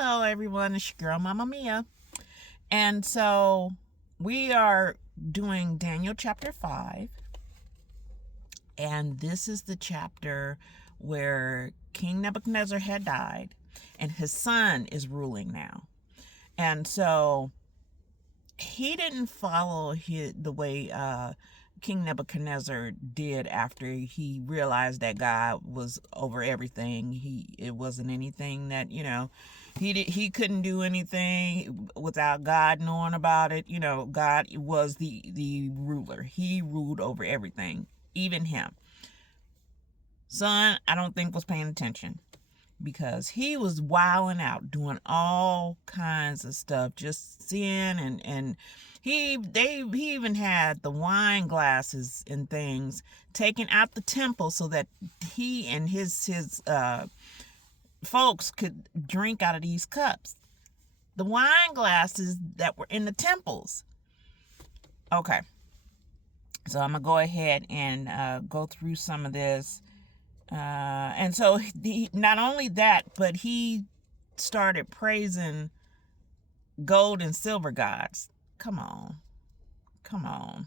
Hello, everyone. It's your girl, Mama Mia. And so we are doing Daniel chapter 5. And this is the chapter where King Nebuchadnezzar had died and his son is ruling now. And so he didn't follow the way King Nebuchadnezzar did after he realized that God was over everything. It wasn't anything that, he couldn't do anything without God knowing about it. God was the ruler. He ruled over everything, even him. Son, I don't think was paying attention, because he was wilding out, doing all kinds of stuff, just sin, and he even had the wine glasses and things taken out the temple so that he and his folks could drink out of these cups, the wine glasses that were in the temples. Okay, so I'm gonna go ahead and go through some of this. And so not only that, but he started praising gold and silver gods. Come on.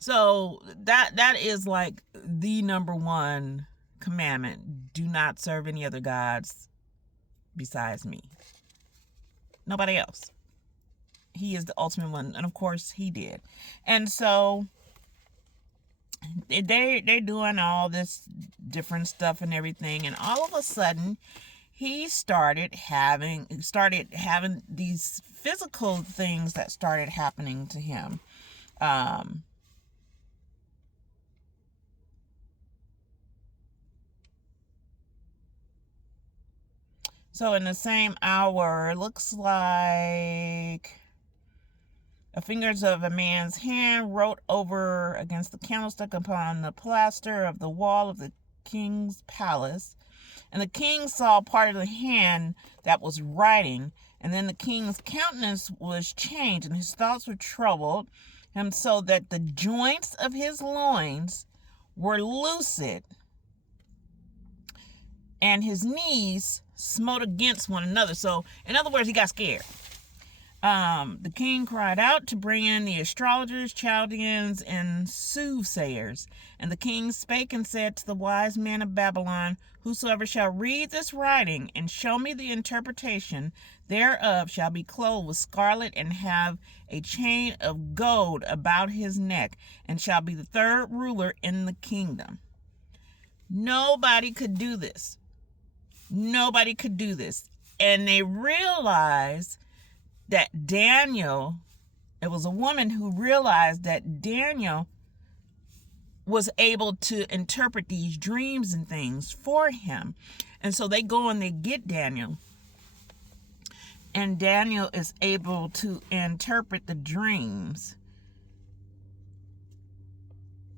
So that is like the number one commandment. Do not serve any other gods besides me. Nobody else. He is the ultimate one. And of course he did. And so they're doing all this different stuff and everything, and all of a sudden he started having these physical things that started happening to him. So in the same hour, it looks like the fingers of a man's hand wrote over against the candlestick upon the plaster of the wall of the king's palace. And the king saw part of the hand that was writing, and then the king's countenance was changed, and his thoughts were troubled, and so that the joints of his loins were loosed, and his knees smote against one another. So, in other words, he got scared. The king cried out to bring in the astrologers, Chaldeans, and soothsayers. And the king spake and said to the wise men of Babylon, whosoever shall read this writing and show me the interpretation thereof shall be clothed with scarlet and have a chain of gold about his neck, and shall be the third ruler in the kingdom. Nobody could do this. And they realized that Daniel, it was a woman who realized that Daniel was able to interpret these dreams and things for him. And so they go and they get Daniel. And Daniel is able to interpret the dreams.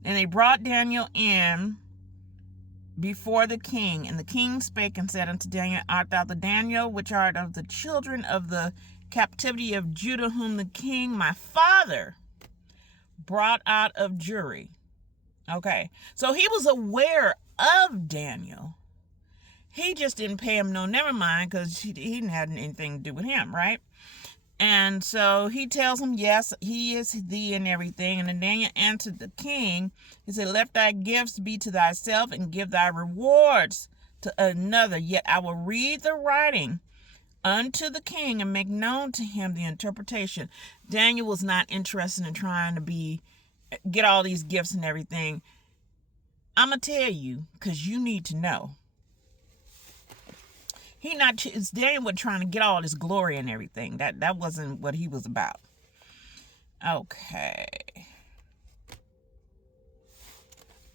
And they brought Daniel in before the king. And the king spake and said unto Daniel, art thou the Daniel which art of the children of the captivity of Judah, whom the king my father brought out of Jewry? Okay, so he was aware of Daniel. He just didn't pay him no never mind, because he didn't have anything to do with him, right? And so he tells him, yes, he is thee and everything. And then Daniel answered the king. He said, let thy gifts be to thyself, and give thy rewards to another. Yet I will read the writing unto the king and make known to him the interpretation. Daniel was not interested in trying to get all these gifts and everything. I'm going to tell you, because you need to know. Daniel was trying to get all this glory and everything. That wasn't what he was about. Okay.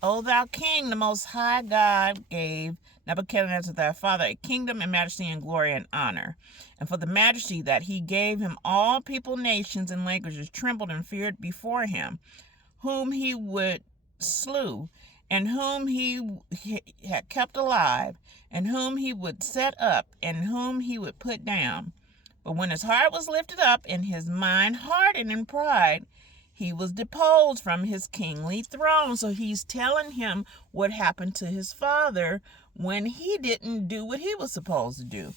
O thou king, the most high God gave Nebuchadnezzar thy father a kingdom and majesty and glory and honor. And for the majesty that he gave him, all people, nations, and languages trembled and feared before him, whom he would slew, and whom he had kept alive, and whom he would set up, and whom he would put down. But when his heart was lifted up, and his mind hardened in pride, he was deposed from his kingly throne. So he's telling him what happened to his father when he didn't do what he was supposed to do.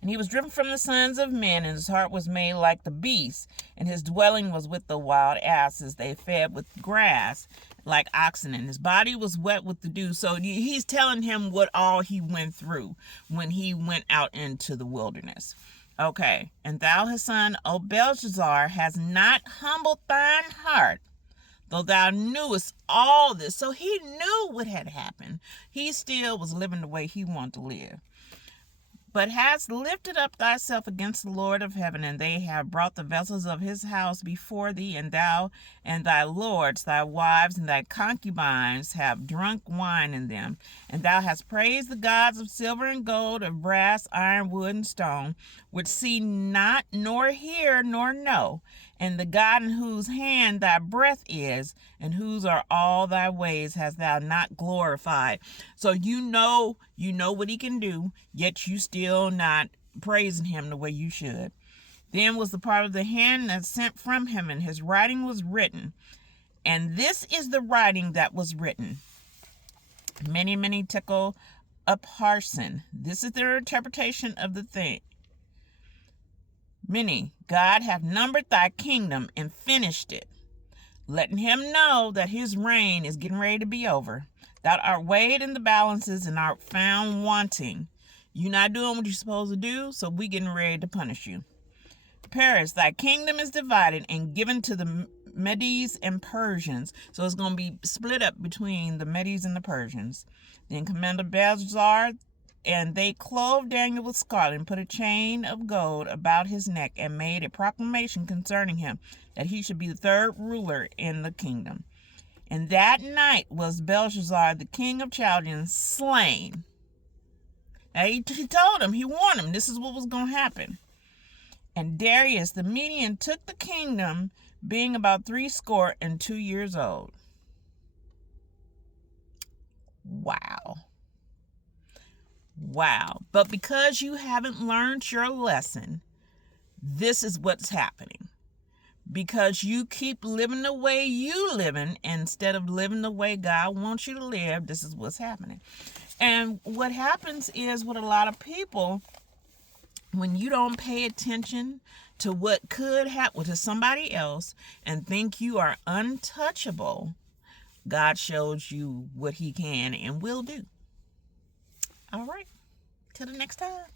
And he was driven from the sons of men, and his heart was made like the beasts, and his dwelling was with the wild asses. They fed with grass like oxen, and his body was wet with the dew. So he's telling him what all he went through when he went out into the wilderness. Okay, and thou his son, O Belshazzar, has not humbled thine heart, though thou knewest all this. So he knew what had happened. He still was living the way he wanted to live. But hast lifted up thyself against the Lord of heaven, and they have brought the vessels of his house before thee, and thou and thy lords, thy wives, and thy concubines have drunk wine in them. And thou hast praised the gods of silver and gold, of brass, iron, wood, and stone, which see not, nor hear, nor know, and the God in whose hand thy breath is, and whose are all thy ways, hast thou not glorified. So you know what he can do, yet you still not praising him the way you should. Then was the part of the hand that sent from him, and his writing was written. And this is the writing that was written. Many, many tekel upharsin. This is their interpretation of the thing. Many, God hath numbered thy kingdom and finished it, letting him know that his reign is getting ready to be over. Thou art weighed in the balances and art found wanting. You're not doing what you're supposed to do, so we getting ready to punish you. Paris, thy kingdom is divided and given to the Medes and Persians. So it's going to be split up between the Medes and the Persians. Then Commander Belshazzar, and they clothed Daniel with scarlet and put a chain of gold about his neck and made a proclamation concerning him, that he should be the third ruler in the kingdom. And that night was Belshazzar, the king of Chaldeans, slain. Now he told him, he warned him, this is what was going to happen. And Darius the Median took the kingdom, being about 62 years old. Wow. But because you haven't learned your lesson, this is what's happening. Because you keep living the way you living instead of living the way God wants you to live, this is what's happening. And what happens is with a lot of people, when you don't pay attention to what could happen to somebody else and think you are untouchable, God shows you what he can and will do. All right. Till the next time.